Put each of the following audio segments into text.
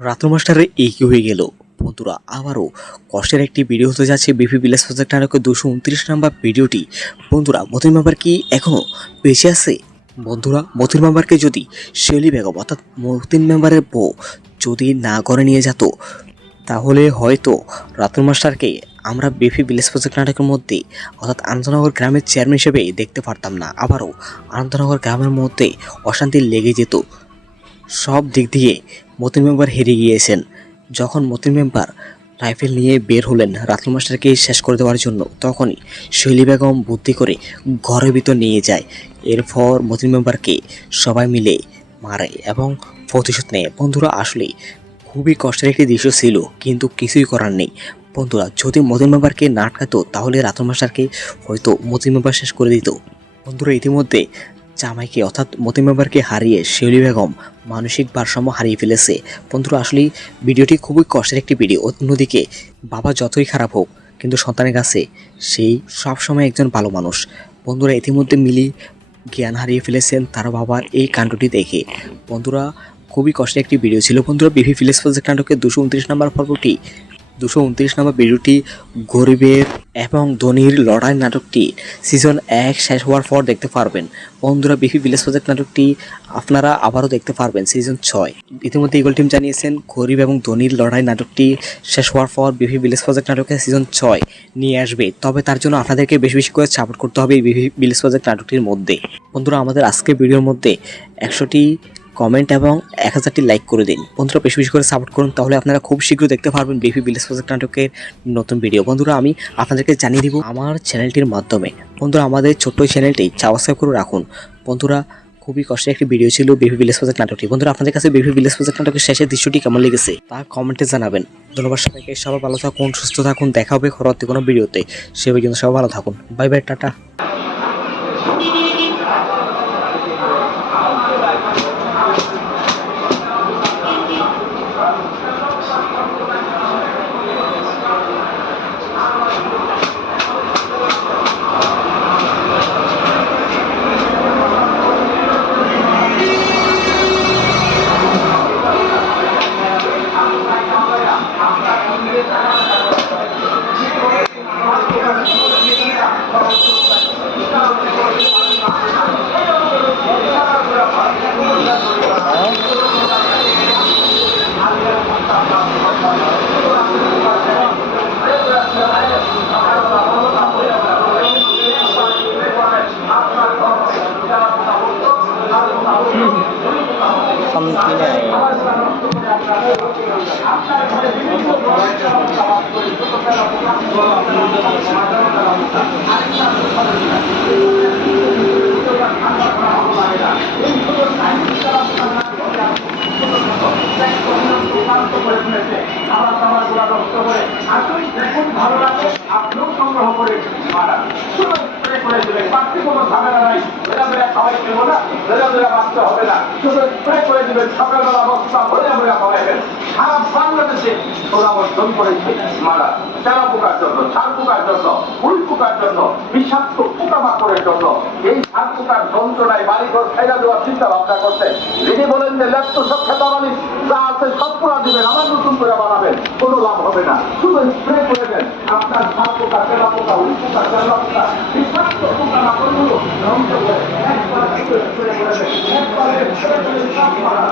রাত্র মাস্টারের এই কি হয়ে গেল? বন্ধুরা, আবারও কষ্টের একটি ভিডিও হতে যাচ্ছে বিপি ভিলেজ প্রজেক্ট নাটকের দুশো উনত্রিশ নাম্বার ভিডিওটি বন্ধুরা, মতিন মেম্বার কি এখনও বেঁচে আছে? বন্ধুরা, মতিন মেম্বারকে যদি শেলি বেগম, অর্থাৎ মতিন মেম্বারের বউ যদি না করে নিয়ে যেত, তাহলে হয়তো রাতুল মাস্টারকে আমরা বিপি ভিলেজ প্রজেক্ট নাটকের মধ্যে অর্থাৎ আনন্দনগর গ্রামের চেয়ারম্যান হিসেবে দেখতে পারতাম না। আবারও আনন্দনগর গ্রামের মধ্যে অশান্তি লেগে যেত। সব দিক দিয়ে মতিন মেম্বার হেরে গিয়েছেন। যখন মতিন মেম্বার রাইফেল নিয়ে বের হলেন রাতুল মাস্টারকে শেষ করে দেওয়ার জন্য, তখনই শৈলী বেগম বুদ্ধি করে ঘরের ভিতর নিয়ে যায়। এরপর মতিন মেম্বারকে সবাই মিলে মারে এবং প্রতিশোধ নেয়। বন্ধুরা আসলে খুবই কষ্টের একটি দৃশ্য ছিল, কিন্তু কিছুই করার নেই। বন্ধুরা, যদি মতিন মেম্বারকে না আটকাতো, তাহলে রাতুল মাস্টারকে হয়তো মতিন মেম্বার শেষ করে দিত। বন্ধুরা, ইতিমধ্যে জামাইকে, অর্থাৎ মতি মেম্বারকে হারিয়ে শিউলি বেগম মানসিক ভারসাম্য হারিয়ে ফেলেছে। বন্ধুরা আসলে ভিডিওটি খুবই কষ্টের একটি ভিডিও। অন্যদিকে, বাবা যতই খারাপ হোক, কিন্তু সন্তানের কাছে সেই সবসময় একজন ভালো মানুষ। বন্ধুরা, ইতিমধ্যে মিলি জ্ঞান হারিয়ে ফেলেছেন তার বাবার এই কাণ্ডটি দেখে। বন্ধুরা, খুবই কষ্টের একটি ভিডিও ছিল। বন্ধুরা, বিভি ফিলেস প্রজেক্ট নাটকের দুশো উনত্রিশ নম্বর পর্বটি দুশো উনত্রিশ নম্বর ভিডিওটি গরিবের এবং ধনির লড়াই নাটকটি সিজন এক শেষ হওয়ার পর দেখতে পারবেন। বন্ধুরা বিপি ভিলেজ প্রজেক্ট নাটকটি আপনারা আবারও দেখতে পারবেন সিজন ছয়। ইতিমধ্যে ইগল টিম জানিয়েছেন, গরিব এবং ধনির লড়াই নাটকটি শেষ হওয়ার পর বিপি ভিলেজ প্রজেক্ট নাটকের সিজন ছয় নিয়ে আসবে। তবে তার জন্য আপনাদেরকে বেশি বেশি করে সাপোর্ট করতে হবে এই বিপি ভিলেজ প্রজেক্ট নাটকটির মধ্যে। বন্ধুরা, আমাদের আজকের ভিডিওর মধ্যে একশোটি কমেন্ট এবং এক হাজারটি লাইক করে দিন। বন্ধুরা, বেশি বেশি করে সাপোর্ট করুন, তাহলে আপনারা খুব শীঘ্র দেখতে পারবেন বিপি ভিলেজ প্রজেক্ট নাটকের নতুন ভিডিও বন্ধুরা, আমি আপনাদেরকে জানিয়ে দিব আমার চ্যানেলটির মাধ্যমে। বন্ধুরা, আমাদের ছোট্ট চ্যানেলটি সাবস্ক্রাইব করে রাখুন। বন্ধুরা, খুবই কষ্টের একটি ভিডিও ছিল বিভি ভিলেজ প্রজেক্ট নাটকটি বন্ধুরা, আপনাদের কাছে বিভি ভিলেজ প্রজেক্ট নাটকের শেষের দৃশ্যটি কেমন লেগেছে তা কমেন্টে জানাবেন। ধন্যবাদ সবাইকে, সবাই ভালো থাকুন, সুস্থ থাকুন, দেখা হবে পরবর্তী কোনো ভিডিওতে সে পর্যন্ত সবাই ভালো থাকুন। Bye bye tata. আমি কিনে Thank you. আপনিও সংগ্রহ করে মারা শুধু স্প্রে করে দিলেন বাড়তি কোনো ঝামেলা নাই। বেলা বেলা খাওয়াই দেবো না বেলা বেলা বাঁচতে হবে না। শুধু স্প্রে করে ভরে বেলা খাওয়াইবেন সারা বাংলাদেশে পরামর্শন করেছে মারা। তেলা পোকার জন্য জন্য ফুল পোকার জন্য, বিষাক্ত জন্য এই ছাল পোকার যন্ত্রণায় বাড়িঘর ফেলা দেওয়ার চিন্তা ভাবনা করছে। যিনি বলেন যে ল্যাপ্ত সব খেতাবালি যা আছে সব পুরা দিবেন, আবার নতুন করে বানাবেন, কোনো লাভ হবে না। শুধু স্প্রে করে দেন। আপনার সাপ পোকা তেলা পোকা উল পোকা তেলা পোকা বিষাক্ত পোকা মাকড়গুলো ধ্বংস করে একবার করে করে একবার করে করে। সাপ মারা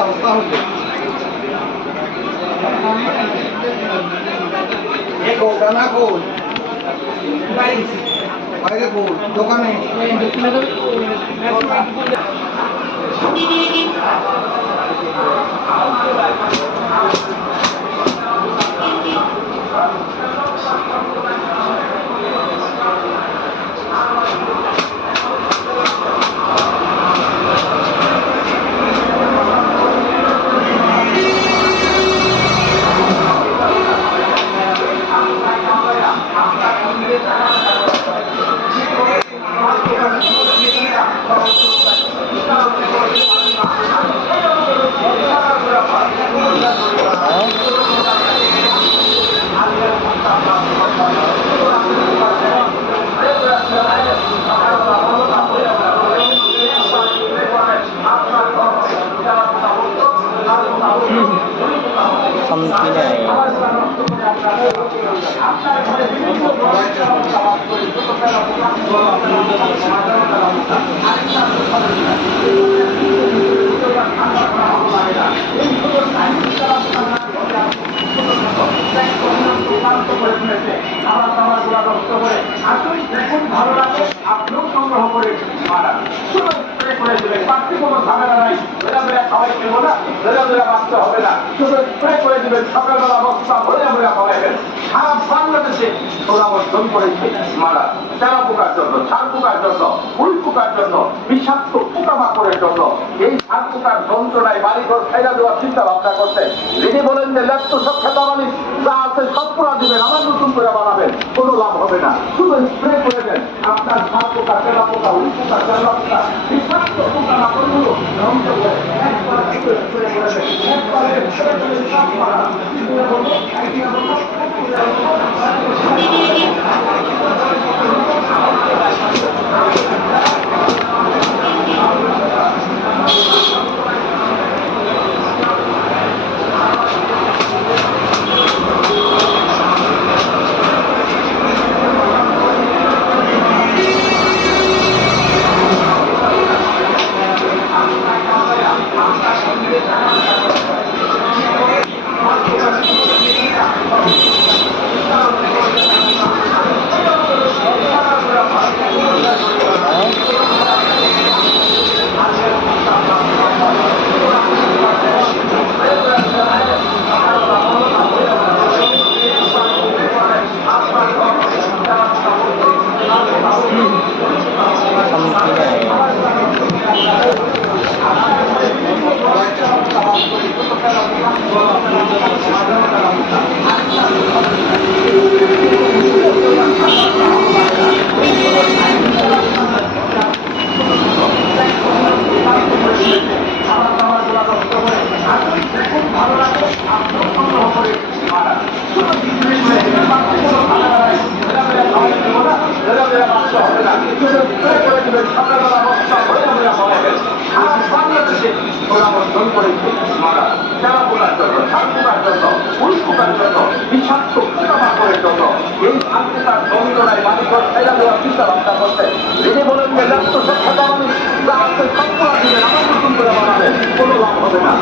অবস্থা হচ্ছে এ কোটা না কোল বাইরে কোল দোকানে। ক্লান্ত বাঁচতে হবে না। করে সকালবেলা বস্তা ভরে আমরা খাওয়াইবেন সারা বাংলাদেশে ওরা বর্ষণ করেছে মারা তেলা পোকার জন্য ছাড় পোকার জন্য ফুল পোকার জন্য, বিষাক্ত পোকামাকড়ের জন্য এই ছাড় পোকার যন্ত্রণায় বাড়িঘর ফেলা দেওয়ার চিন্তা ভাবনা করতেন তিনি বলেন যে ল্যাপ্ত সব খেতাবানি যা আছে সব পুরা দিবেন, আবার নতুন করে বানাবেন, কোনো লাভ হবে না। শুধু স্প্রে করে দেন, আপনার ছাড় পোকা তেলা পোকা, উল পোকা তেলা পোকা, বিষাক্ত পোকামাকড়গুলো ধ্বংস করে একবার স্প্রে করে দেন একবারে স্প্রে করে সব মারা বিষাক্ত চিন্তা যিনি বলেন যে শিক্ষা দাবানি যা আছে সব দিবেন আবার নতুন করে বানাবেন কোনো লাভ হবে না।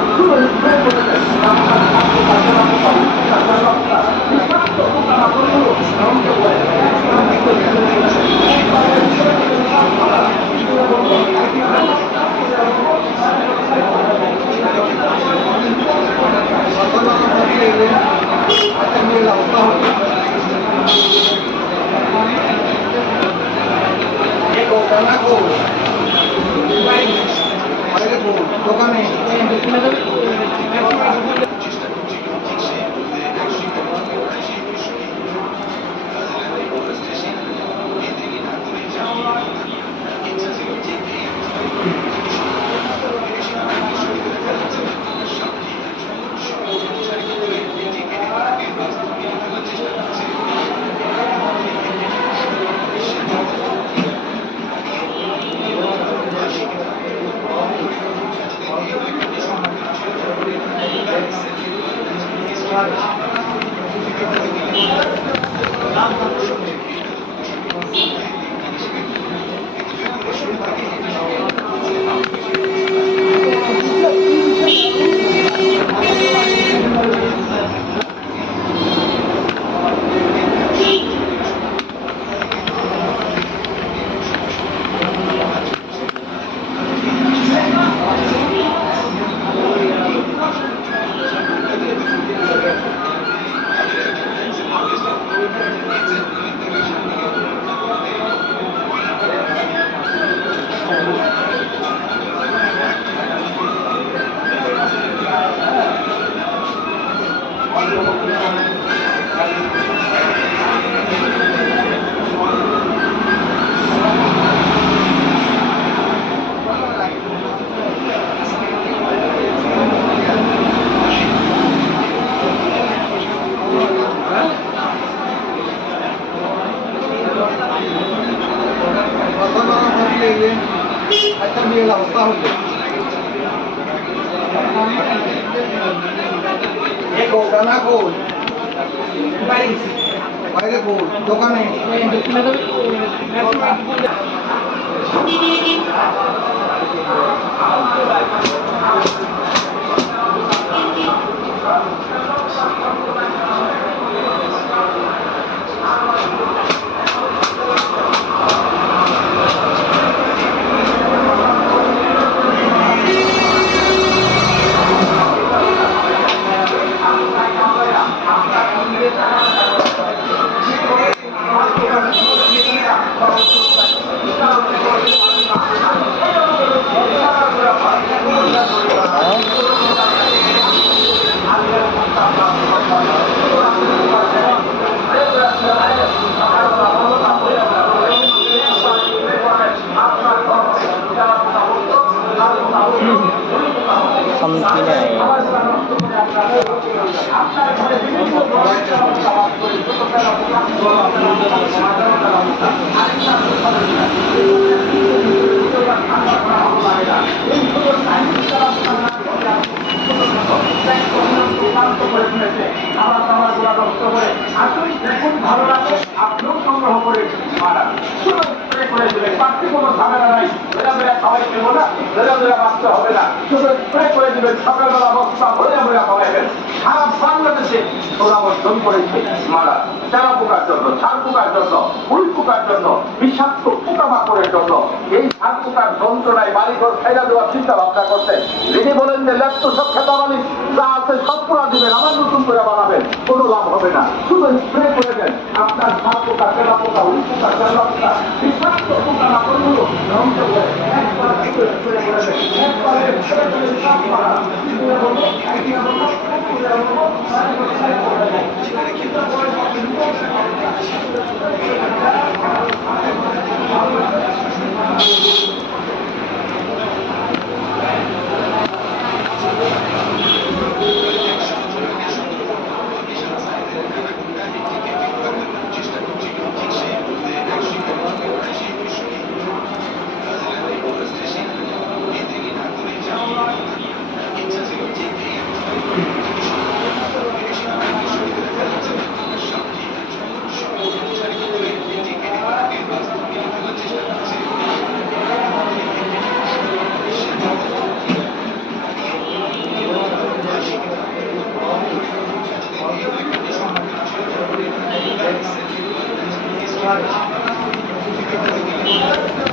বিয়ের অবস্থা হচ্ছে এ কৌটা না কই? বাইরে কই? দোকানে? আপনিও ঝামেলা নাই। বেলা খাওয়াই দেবো না বেলা বাঁচতে হবে না। স্প্রে করে দেবেন, সকালবেলা বস্তা ভরে আমরা খাওয়াইবেন সারা বাংলাদেশে পরামর্শন করেছে মারা। তেরা পোকার জন্য ছাড় পোকার জন্য উল পোকার জন্য, বিষাক্ত পোকামাকড়ের জন্য এই ছাড় পোকার যন্ত্রণায় বাড়িঘর ফেলা দেওয়ার চিন্তা ভাবনা করতে যিনি বলেন যে ল্যাপ্ত সব খেতাবালি যা আছে সব পুরা দিবেন, আবার নতুন করে বানাবেন, কোনো লাভ হবে না। শুধু স্প্রে করে দেন, আপনার ছাড় পোকা তেরা পোকা উল পোকা তেরা পোকা বিষাক্ত পোকামাকড়গুলো ধ্বংস করে একবার স্প্রে করে দেন। একবারে স্প্রে করে। সব মারা একটা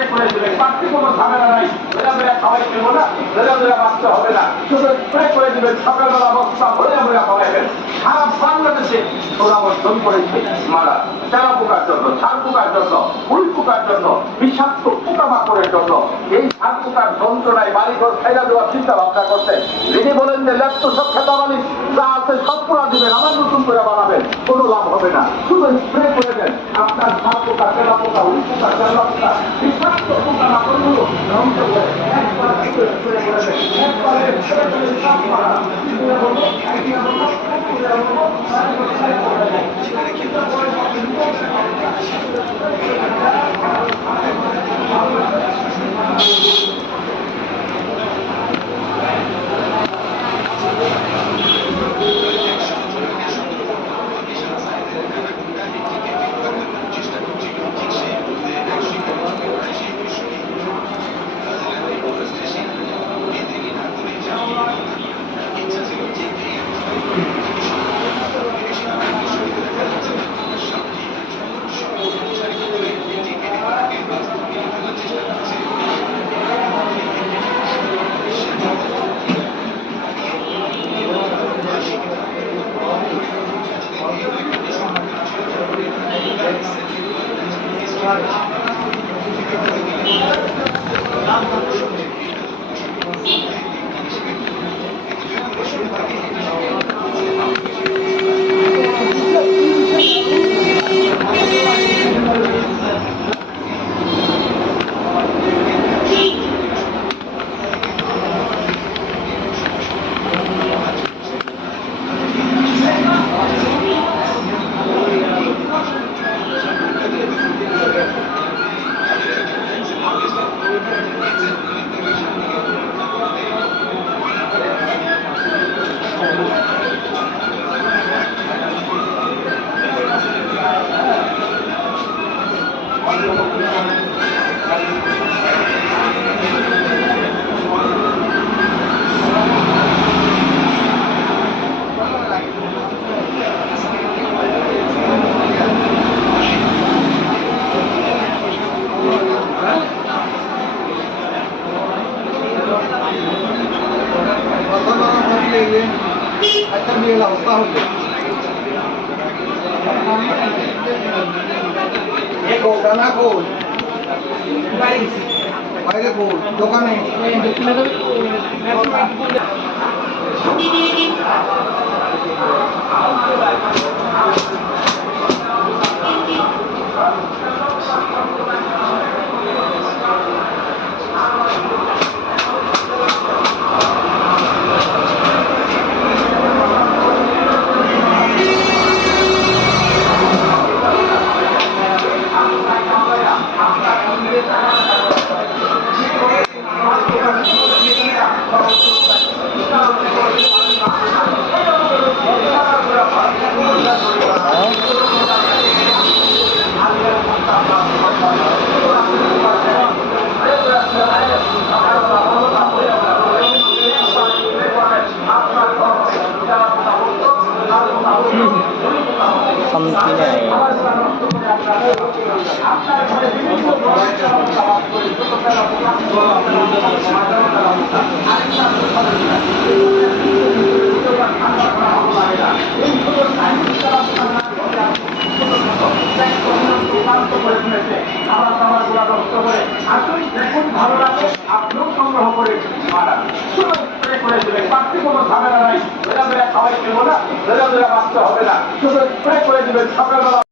স্প্রে করে দিলেন কোনো ঝামেলা নাই। খাওয়াই না বাঁচতে হবে না। শুধু করে বস্তা খাওয়াইবেন সারা বাংলাদেশে পরামর্শন করেছে মারা। পোকার জন্য ছাল পোকার জন্য ফুল পোকার জন্য, বিষাক্ত পোকামাকড়ের জন্য এই ছাল পোকার যন্ত্রণায় বাড়িঘর দেওয়ার চিন্তা ভাবনা করছে। তিনি বলেন যে সব খেতা যা আছে সব পুরা দিবেন, আবার নতুন করে বানাবেন, কোনো লাভ হবে না। শুধু স্প্রে করে ছাল পোকা তেলা পোকা উল পোকা তেলা পোকা বিষাক্ত পোকামাকড়গুলো ধ্বংস করে একবার করে দেন একবারে স্প্রে করে সাফ করা কথা বাইরে কোন দোকানে শান্তি আপনিও সংগ্রহ করে মারা। করে দিলেন বাড়তি কোনো ঝামেলা নাই। বেলা বেলা খাওয়াই দেবো না বেলা বেলা বাঁচতে হবে না। শুধু করে দিবেন, সকালবেলা